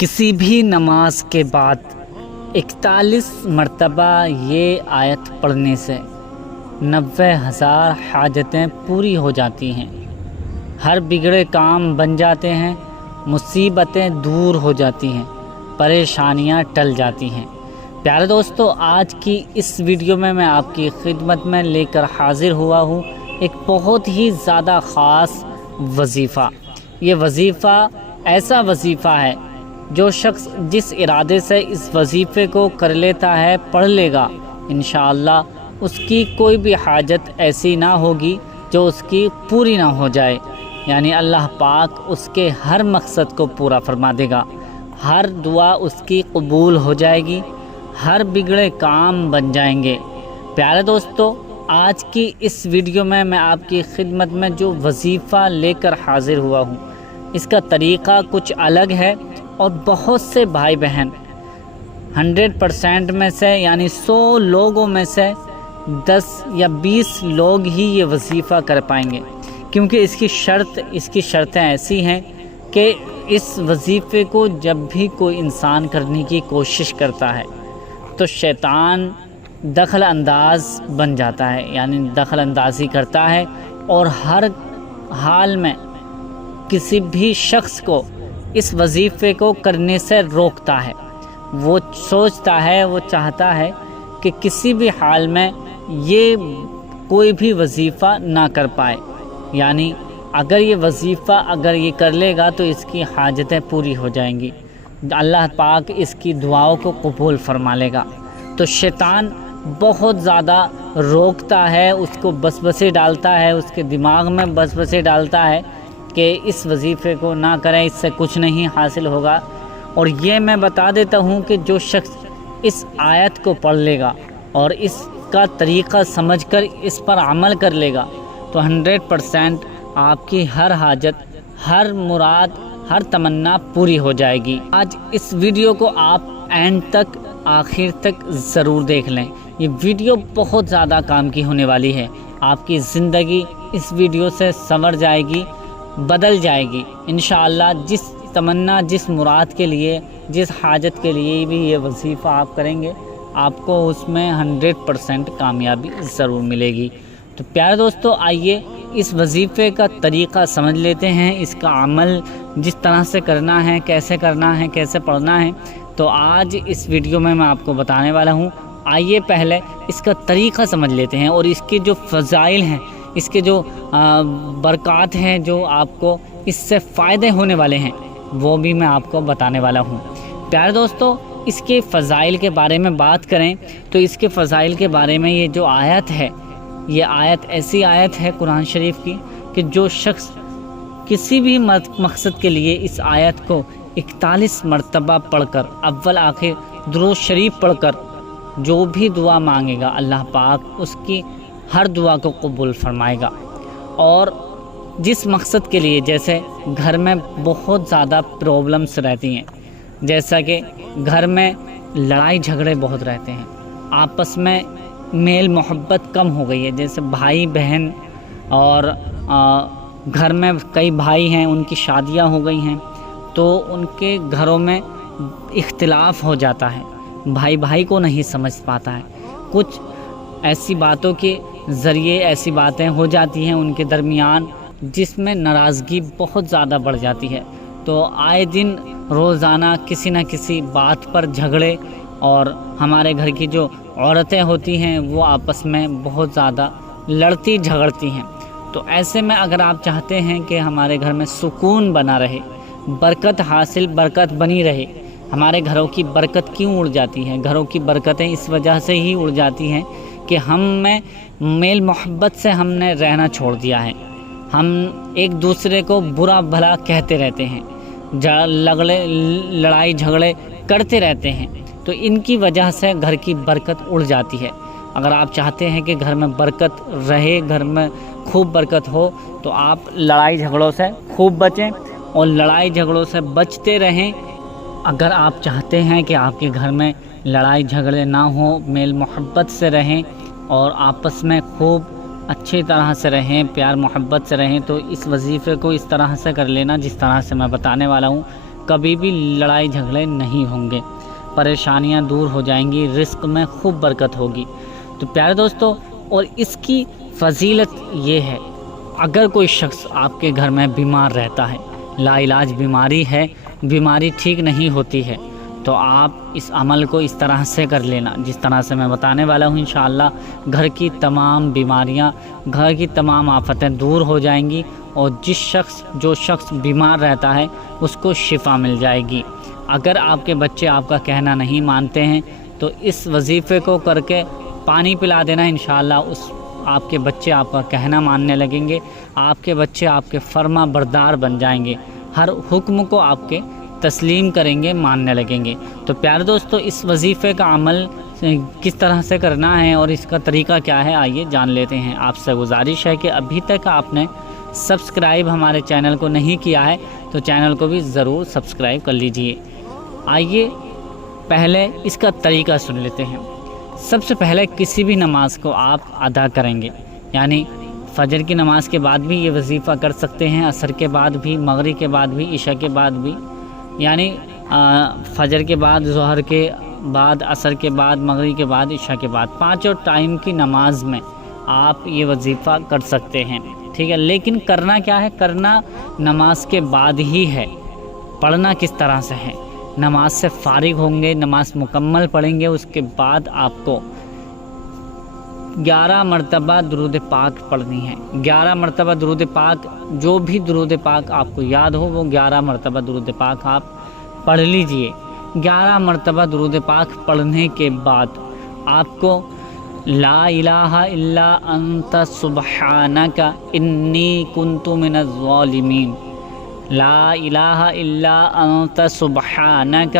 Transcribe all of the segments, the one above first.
किसी भी नमाज के बाद 41 मरतबा ये आयत पढ़ने से 90,000 हाजतें पूरी हो जाती हैं, हर बिगड़े काम बन जाते हैं, मुसीबतें दूर हो जाती हैं, परेशानियां टल जाती हैं। प्यारे दोस्तों, आज की इस वीडियो में मैं आपकी खिदमत में लेकर हाजिर हुआ हूँ एक बहुत ही ज़्यादा ख़ास वजीफ़ा। ये वजीफ़ा ऐसा वजीफ़ा है जो शख्स जिस इरादे से इस वजीफ़े को कर लेता है, पढ़ लेगा, इंशाअल्लाह उसकी कोई भी हाजत ऐसी ना होगी जो उसकी पूरी ना हो जाए। यानी अल्लाह पाक उसके हर मकसद को पूरा फरमा देगा, हर दुआ उसकी कबूल हो जाएगी, हर बिगड़े काम बन जाएंगे। प्यारे दोस्तों, आज की इस वीडियो में मैं आपकी खिदमत में जो वजीफ़ा लेकर हाजिर हुआ हूँ, इसका तरीक़ा कुछ अलग है और बहुत से भाई बहन 100% में से यानी 100 लोगों में से 10 या 20 लोग ही ये वजीफ़ा कर पाएंगे, क्योंकि इसकी शर्तें ऐसी हैं कि इस वजीफ़े को जब भी कोई इंसान करने की कोशिश करता है तो शैतान दखल अंदाज बन जाता है, यानी दखल अंदाज़ी करता है और हर हाल में किसी भी शख्स को इस वजीफ़े को करने से रोकता है। वो सोचता है, वो चाहता है कि किसी भी हाल में ये कोई भी वजीफ़ा ना कर पाए, यानी अगर ये वजीफ़ा अगर ये कर लेगा तो इसकी हाजतें पूरी हो जाएंगी, अल्लाह पाक इसकी दुआओं को कबूल फरमा लेगा। तो शैतान बहुत ज़्यादा रोकता है, उसको बसबसे डालता है, उसके दिमाग में बसबसे डालता है कि इस वजीफ़े को ना करें, इससे कुछ नहीं हासिल होगा। और ये मैं बता देता हूँ कि जो शख्स इस आयत को पढ़ लेगा और इसका तरीक़ा समझकर इस पर अमल कर लेगा तो 100% आपकी हर हाजत, हर मुराद, हर तमन्ना पूरी हो जाएगी। आज इस वीडियो को आप एंड तक, आखिर तक ज़रूर देख लें। ये वीडियो बहुत ज़्यादा काम की होने वाली है। आपकी ज़िंदगी इस वीडियो से संवर जाएगी, बदल जाएगी इंशाअल्लाह। जिस तमन्ना, जिस मुराद के लिए, जिस हाजत के लिए भी ये वजीफ़ा आप करेंगे, आपको उसमें 100% कामयाबी ज़रूर मिलेगी। तो प्यारे दोस्तों, आइए इस वजीफ़े का तरीक़ा समझ लेते हैं, इसका अमल जिस तरह से करना है, कैसे करना है, कैसे पढ़ना है, तो आज इस वीडियो में मैं आपको बताने वाला हूँ। आइए पहले इसका तरीक़ा समझ लेते हैं और इसके जो फ़ज़ाइल हैं, इसके जो बरक़ात हैं, जो आपको इससे फ़ायदे होने वाले हैं, वो भी मैं आपको बताने वाला हूँ। प्यारे दोस्तों, इसके फ़ज़ाइल के बारे में बात करें तो इसके फ़ज़ाइल के बारे में ये जो आयत है, ये आयत ऐसी आयत है कुरान शरीफ की कि जो शख्स किसी भी मकसद के लिए इस आयत को 41 मरतबा पढ़कर, अव्वल आखिर दुरूद शरीफ पढ़कर जो भी दुआ मांगेगा, अल्लाह पाक उसकी हर दुआ को कबूल फरमाएगा। और जिस मकसद के लिए, जैसे घर में बहुत ज़्यादा प्रॉब्लम्स रहती हैं, जैसा कि घर में लड़ाई झगड़े बहुत रहते हैं, आपस में मेल मोहब्बत कम हो गई है, जैसे भाई बहन, और घर में कई भाई हैं, उनकी शादियां हो गई हैं तो उनके घरों में इख्तिलाफ हो जाता है, भाई भाई को नहीं समझ पाता है, कुछ ऐसी बातों के ज़रिए ऐसी बातें हो जाती हैं उनके दरमियान जिसमें नाराज़गी बहुत ज़्यादा बढ़ जाती है। तो आए दिन रोज़ाना किसी न किसी बात पर झगड़े, और हमारे घर की जो औरतें होती हैं वो आपस में बहुत ज़्यादा लड़ती झगड़ती हैं। तो ऐसे में अगर आप चाहते हैं कि हमारे घर में सुकून बना रहे, बरकत हासिल, बरकत बनी रहे, हमारे घरों की बरकत क्यों उड़ जाती है? घरों की बरकतें इस वजह से ही उड़ जाती हैं कि हम में मेल मोहब्बत से हमने रहना छोड़ दिया है। हम एक दूसरे को बुरा भला कहते रहते हैं, लड़ाई झगड़े करते रहते हैं, तो इनकी वजह से घर की बरकत उड़ जाती है। अगर आप चाहते हैं कि घर में बरकत रहे, घर में खूब बरकत हो, तो आप लड़ाई झगड़ों से खूब बचें और लड़ाई झगड़ों से बचते रहें। अगर आप चाहते हैं कि आपके घर में लड़ाई झगड़े ना हो, मेल मोहब्बत से रहें और आपस में खूब अच्छी तरह से रहें, प्यार मोहब्बत से रहें, तो इस वजीफ़े को इस तरह से कर लेना जिस तरह से मैं बताने वाला हूँ। کبھی بھی لڑائی جھگڑے نہیں ہوں گے، پریشانیاں دور ہو جائیں گی، رزق میں خوب برکت ہوگی۔ تو پیارے دوستو، اور اس کی فضیلت یہ ہے، اگر کوئی شخص آپ کے گھر میں بیمار رہتا ہے، لا علاج بیماری ہے، بیماری ٹھیک نہیں ہوتی ہے، تو آپ اس عمل کو اس طرح سے کر لینا جس طرح سے میں بتانے والا ہوں۔ انشاءاللہ گھر کی تمام بیماریاں، گھر کی تمام آفتیں دور ہو جائیں گی، اور جو شخص بیمار رہتا ہے اس کو شفا مل جائے گی۔ اگر آپ کے بچے آپ کا کہنا نہیں مانتے ہیں تو اس وظیفے کو کر کے پانی پلا دینا، انشاءاللہ آپ کے بچے آپ کا کہنا ماننے لگیں گے، آپ کے بچے آپ کے فرما بردار بن جائیں گے، ہر حکم کو آپ کے تسلیم کریں گے، ماننے لگیں گے۔ تو پیارے دوستو، اس وظیفے کا عمل کس طرح سے کرنا ہے اور اس کا طریقہ کیا ہے، آئیے جان لیتے ہیں۔ آپ سے گزارش ہے کہ ابھی تک آپ نے سبسکرائب ہمارے چینل کو نہیں کیا ہے تو چینل کو بھی ضرور سبسکرائب کر لیجئے۔ آئیے پہلے اس کا طریقہ سن لیتے ہیں۔ سب سے پہلے کسی بھی نماز کو آپ ادا کریں گے، یعنی فجر کی نماز کے بعد بھی یہ وظیفہ کر سکتے ہیں، عصر کے بعد بھی، مغرب کے بعد بھی، عشاء کے بعد بھی، یعنی فجر کے بعد، ظہر کے بعد، عصر کے بعد، مغرب کے بعد، عشاء کے بعد، پانچوں ٹائم کی نماز میں آپ یہ وظیفہ کر سکتے ہیں، ٹھیک ہے۔ لیکن کرنا کیا ہے؟ کرنا نماز کے بعد ہی ہے۔ پڑھنا کس طرح سے ہے؟ نماز سے فارغ ہوں گے، نماز مکمل پڑھیں گے، اس کے بعد آپ کو 11 مرتبہ درود پاک پڑھنی ہے۔ 11 مرتبہ درود پاک، جو بھی درود پاک آپ کو یاد ہو وہ 11 مرتبہ درود پاک آپ پڑھ لیجئے۔ 11 مرتبہ درود پاک پڑھنے کے بعد آپ کو لا الہ الا انت سبحانک انی کنت من الظالمین، لا الہ الا انت سبحانک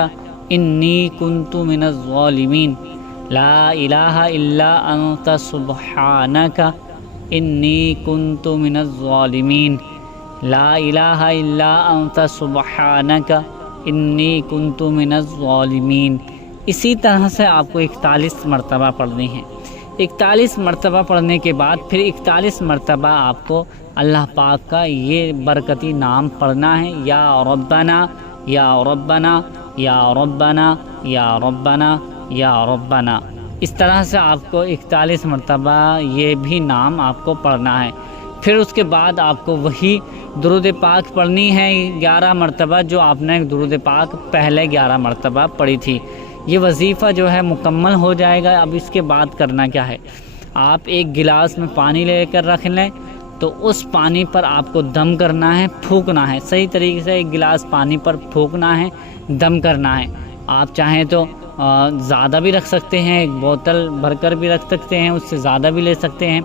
انی کنت من الظالمین، لا الہ الا انت سبحانک انی کنت من الظالمین، لا الہ الا انت سبحانک انی کنت من الظالمین۔ اسی طرح سے آپ کو 41 مرتبہ پڑھنی ہے۔ 41 مرتبہ پڑھنے کے بعد پھر 41 مرتبہ آپ کو اللہ پاک کا یہ برکتی نام پڑھنا ہے، یا ربنا یا ربنا یا ربنا یا ربنا یا ربنا۔ اس طرح سے آپ کو 41 مرتبہ یہ بھی نام آپ کو پڑھنا ہے۔ پھر اس کے بعد آپ کو وہی درود پاک پڑھنی ہے 11 مرتبہ، جو آپ نے درود پاک پہلے 11 مرتبہ پڑھی تھی۔ یہ وظیفہ جو ہے مکمل ہو جائے گا۔ اب اس کے بعد کرنا کیا ہے؟ آپ ایک گلاس میں پانی لے کر رکھ لیں، تو اس پانی پر آپ کو دم کرنا ہے، پھونکنا ہے، صحیح طریقے سے ایک گلاس پانی پر پھونکنا ہے، دم کرنا ہے۔ آپ چاہیں تو زیادہ بھی رکھ سکتے ہیں، ایک بوتل بھر کر بھی رکھ سکتے ہیں، اس سے زیادہ بھی لے سکتے ہیں،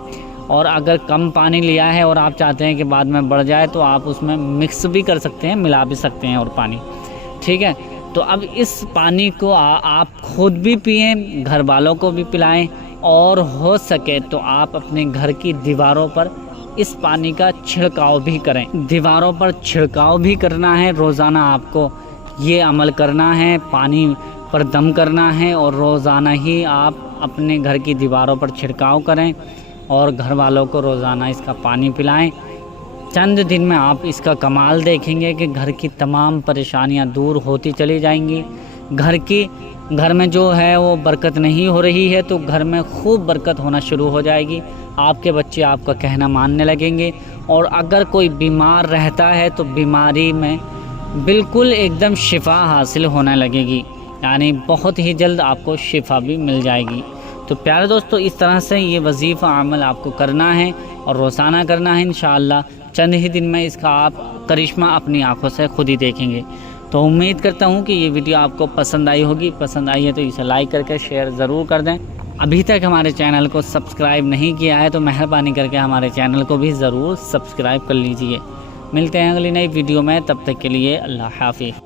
اور اگر کم پانی لیا ہے اور آپ چاہتے ہیں کہ بعد میں بڑھ جائے تو آپ اس میں مکس بھی کر سکتے ہیں، ملا بھی سکتے ہیں اور پانی، ٹھیک ہے۔ تو اب اس پانی کو آپ خود بھی پئیں، گھر والوں کو بھی پلائیں، اور ہو سکے تو آپ اپنے گھر کی دیواروں پر اس پانی کا چھڑکاؤ بھی کریں۔ دیواروں پر چھڑکاؤ بھی کرنا ہے، روزانہ آپ کو یہ عمل کرنا ہے، پانی پر دم کرنا ہے، اور روزانہ ہی آپ اپنے گھر کی دیواروں پر چھڑکاؤ کریں اور گھر والوں کو روزانہ اس کا پانی پلائیں۔ چند دن میں آپ اس کا کمال دیکھیں گے کہ گھر کی تمام پریشانیاں دور ہوتی چلی جائیں گی۔ گھر میں جو ہے وہ برکت نہیں ہو رہی ہے تو گھر میں خوب برکت ہونا شروع ہو جائے گی، آپ کے بچے آپ کا کہنا ماننے لگیں گے، اور اگر کوئی بیمار رہتا ہے تو بیماری میں بالکل ایک دم شفا حاصل ہونے لگے گی، یعنی بہت ہی جلد آپ کو شفا بھی مل جائے گی۔ تو پیارے دوستو، اس طرح سے یہ وظیفہ عمل آپ کو کرنا ہے اور روزانہ کرنا ہے انشاءاللہ۔ چند ہی دن میں اس کا آپ کرشمہ اپنی آنکھوں سے خود ہی دیکھیں گے۔ تو امید کرتا ہوں کہ یہ ویڈیو آپ کو پسند آئی ہوگی، پسند آئی ہے تو اسے لائک کر کے شیئر ضرور کر دیں۔ ابھی تک ہمارے چینل کو سبسکرائب نہیں کیا ہے تو مہربانی کر کے ہمارے چینل کو بھی ضرور سبسکرائب کر لیجئے۔ ملتے ہیں اگلی نئی ویڈیو میں، تب تک کے لیے اللہ حافظ۔